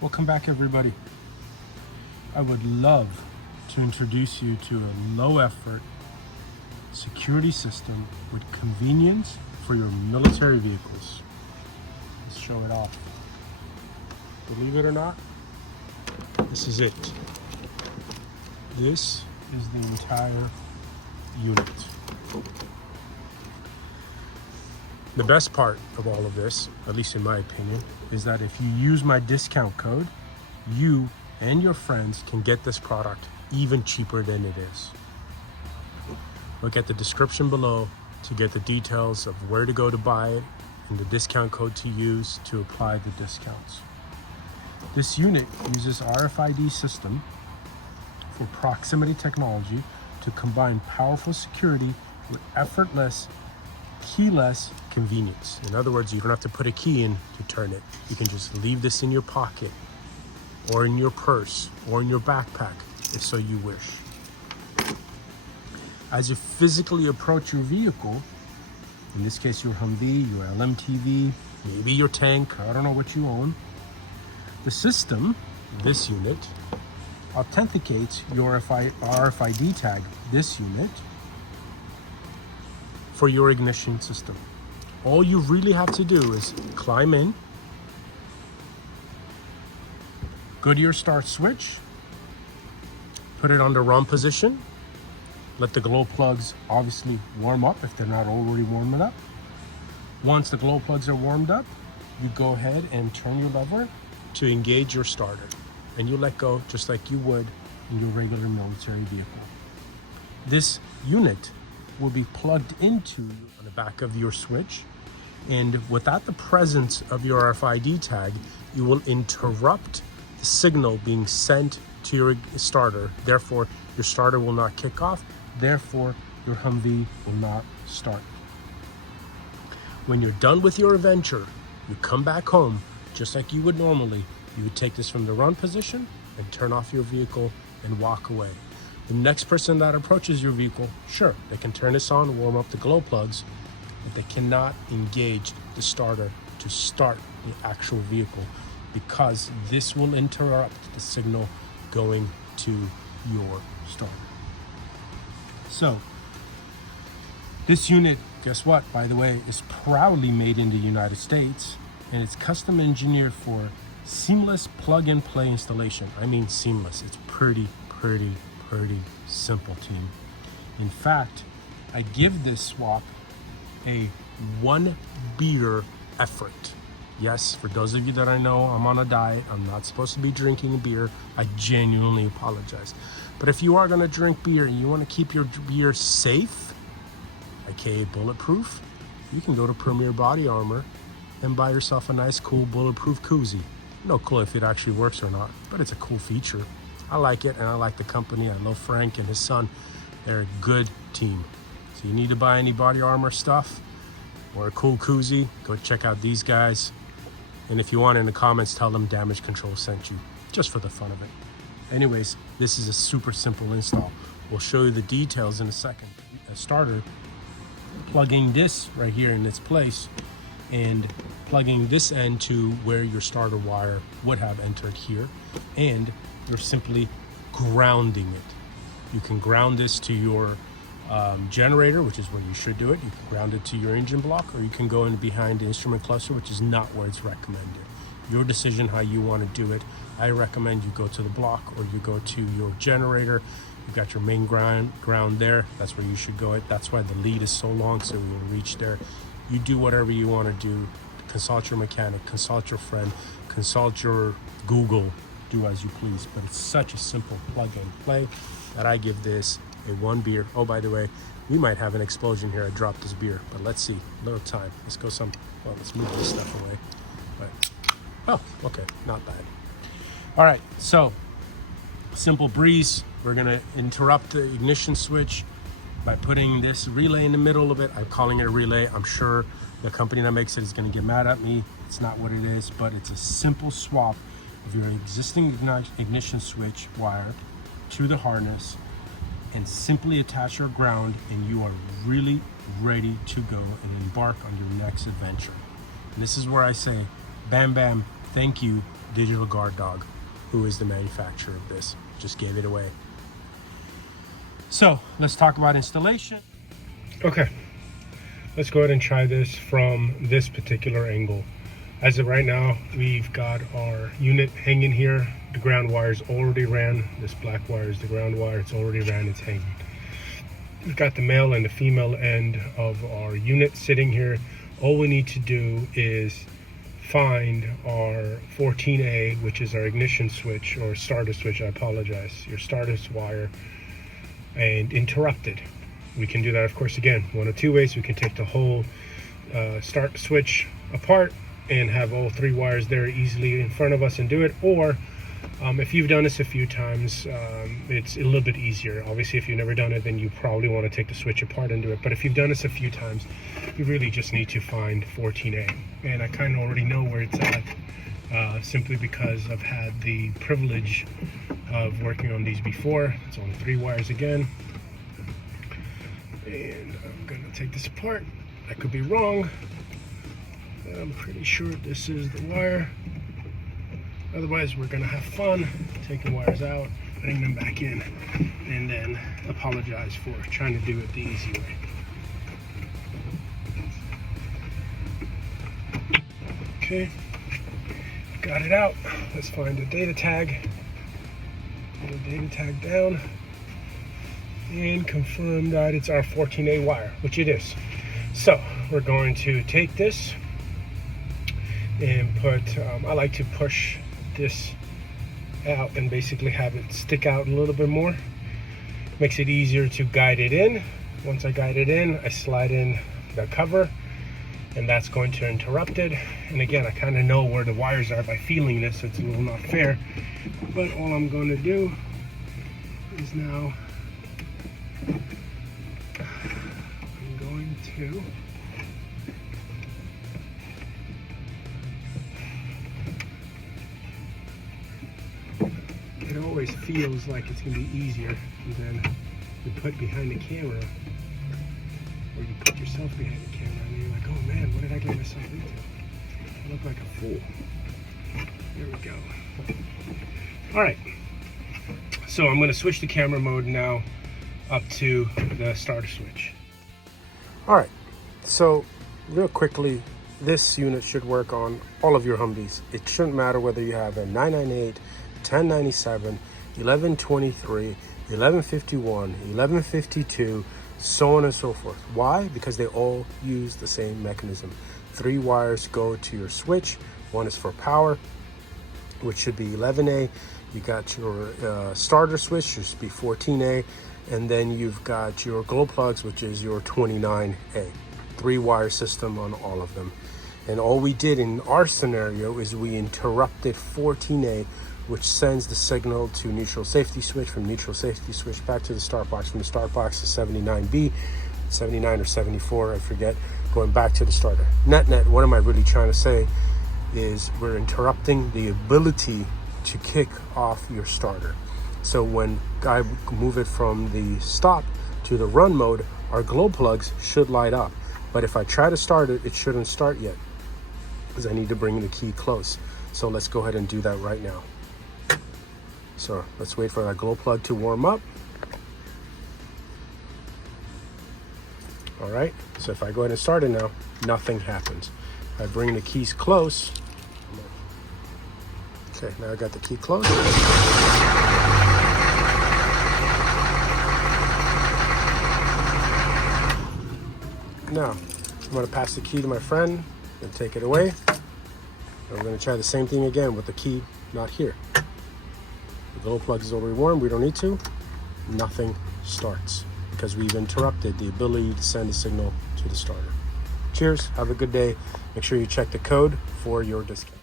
Welcome back, everybody. I would love to introduce you to a low-effort security system with convenience for your military vehicles. Let's show it off. Believe it or not, this is it. This is the entire unit. The best part of all of this, at least in my opinion, is that if you use my discount code, you and your friends can get this product even cheaper than it is. Look at the description below to get the details of where to go to buy it and the discount code to use to apply the discounts. This unit uses RFID system for proximity technology to combine powerful security with effortless, keyless convenience. In other words, you don't have to put a key in to turn it. You can just leave this in your pocket or in your purse or in your backpack if so you wish. As you physically approach your vehicle, in this case your HUVEE, your LMTV, maybe your tank, I don't know what you own, the system, this unit, authenticates your RFID tag, this unit, for your ignition system. All you really have to do is climb in, go to your start switch, put it under run position, let the glow plugs obviously warm up if they're not already warming up. Once the glow plugs are warmed up, you go ahead and turn your lever to engage your starter, and you let go just like you would in your regular military vehicle. This unit will be plugged into on the back of your switch, and without the presence of your RFID tag, you will interrupt the signal being sent to your starter. Therefore, your starter will not kick off. Therefore, your HUVEE will not start. When you're done with your adventure, you come back home just like you would normally. You would take this from the run position and turn off your vehicle and walk away. The next person that approaches your vehicle, sure, they can turn this on, warm up the glow plugs, but they cannot engage the starter to start the actual vehicle because this will interrupt the signal going to your starter. So, this unit, guess what, by the way, is proudly made in the United States, and it's custom engineered for seamless plug-and-play installation. I mean seamless. It's pretty simple, team. In fact, I give this swap a 1 beer effort. Yes, for those of you that I know, I'm on a diet. I'm not supposed to be drinking beer. I genuinely apologize. But if you are going to drink beer and you want to keep your beer safe, aka bulletproof, you can go to Premier Body Armor and buy yourself a nice, cool, bulletproof koozie. No clue if it actually works or not, but it's a cool feature. I like it, and I like the company. I love Frank and his son. They're a good team. So you need to buy any body armor stuff or a cool koozie, go check out these guys. And if you want, in the comments, tell them Damage Control sent you, just for the fun of it. Anyways, this is a super simple install. We'll show you the details in a second. A starter, plugging this right here in its place, and plugging this end to where your starter wire would have entered here, and you're simply grounding it. You can ground this to your generator, which is where you should do it. You can ground it to your engine block, or you can go in behind the instrument cluster, which is not where it's recommended. Your decision how you want to do it. I recommend you go to the block or you go to your generator. You've got your main ground there. That's where you should go. That's why the lead is so long, so we will reach there. You do whatever you want to do. Consult your mechanic, consult your friend, consult your Google, do as you please. But it's such a simple plug and play that I give this a 1 beer. Oh, by the way, we might have an explosion here. I dropped this beer, but let's see. A little time. Let's go well, let's move this stuff away. But, oh, okay, not bad. All right, so simple breeze. We're gonna interrupt the ignition switch by putting this relay in the middle of it. I'm calling it a relay. I'm sure the company that makes it is gonna get mad at me. It's not what it is, but it's a simple swap of your existing ignition switch wire to the harness, and simply attach your ground, and you are really ready to go and embark on your next adventure. And this is where I say, bam, bam, thank you, Digital Guard Dog, who is the manufacturer of this. Just gave it away. So let's talk about installation. Okay, let's go ahead and try this from this particular angle. As of right now, we've got our unit hanging here. The ground wire's already ran. This black wire is the ground wire. It's already ran, it's hanging. We've got the male and the female end of our unit sitting here. All we need to do is find our 14A, which is our ignition switch, or starter switch, I apologize, your starter wire, and interrupt it. We can do that, of course, again, one of two ways. We can take the whole start switch apart and have all three wires there easily in front of us and do it, or if you've done this a few times, it's a little bit easier. Obviously, if you've never done it, then you probably want to take the switch apart and do it. But if you've done this a few times, you really just need to find 14A. And I kind of already know where it's at, simply because I've had the privilege of working on these before. It's only three wires again. And I'm going to take this apart. I could be wrong. I'm pretty sure this is the wire. Otherwise, we're gonna have fun taking wires out, putting them back in, and then apologize for trying to do it the easy way. Okay, got it out. Let's find the data tag. Put the data tag down and confirm that it's our 14A wire, which it is. So we're going to take this and put, I like to push this out and basically have it stick out a little bit more. Makes it easier to guide it in. Once I guide it in, I slide in the cover, and that's going to interrupt it. And again, I kind of know where the wires are by feeling this. It's a little not fair, but all I'm going to do is now I'm going to it always feels like it's going to be easier than you put behind the camera, or you put yourself behind the camera and you're like, oh man, what did I get myself into? I look like a fool. There we go. All right, so I'm going to switch the camera mode now up to the starter switch. All right, so real quickly, this unit should work on all of your Humvees. It shouldn't matter whether you have a 998, 1097, 1123, 1151, 1152, so on and so forth. Why? Because they all use the same mechanism. Three wires go to your switch. One is for power, which should be 11A. You got your starter switch, which should be 14A. And then you've got your glow plugs, which is your 29A. Three wire system on all of them. And all we did in our scenario is we interrupted 14A, which sends the signal to neutral safety switch, from neutral safety switch back to the start box, from the start box to 79B, 79 or 74, I forget, going back to the starter. Net, what am I really trying to say is we're interrupting the ability to kick off your starter. So when I move it from the stop to the run mode, our glow plugs should light up. But if I try to start it, it shouldn't start yet, because I need to bring the key close. So let's go ahead and do that right now. So let's wait for that glow plug to warm up. All right, so if I go ahead and start it now, nothing happens. If I bring the keys close. Okay, now I got the key close. Now, I'm gonna pass the key to my friend and take it away. And we're gonna try the same thing again with the key not here. The glow plug is already warm, we don't need to. Nothing starts because we've interrupted the ability to send a signal to the starter. Cheers, have a good day. Make sure you check the code for your discount.